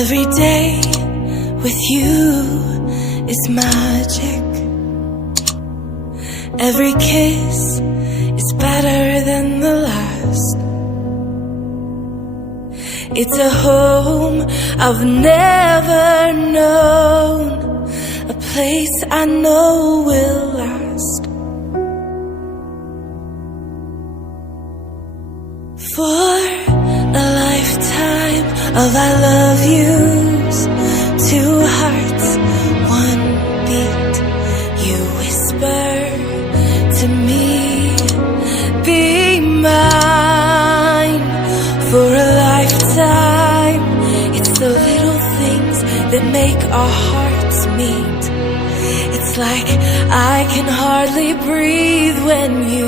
Every day with you is magic. Every kiss is better than the last. It's a home I've never known, a place I know will last. For a lifetime of I love yous, two hearts, one beat. You whisper to me, be mine. For a lifetime, it's the little things that make our hearts meet. It's like I can hardly breathe when you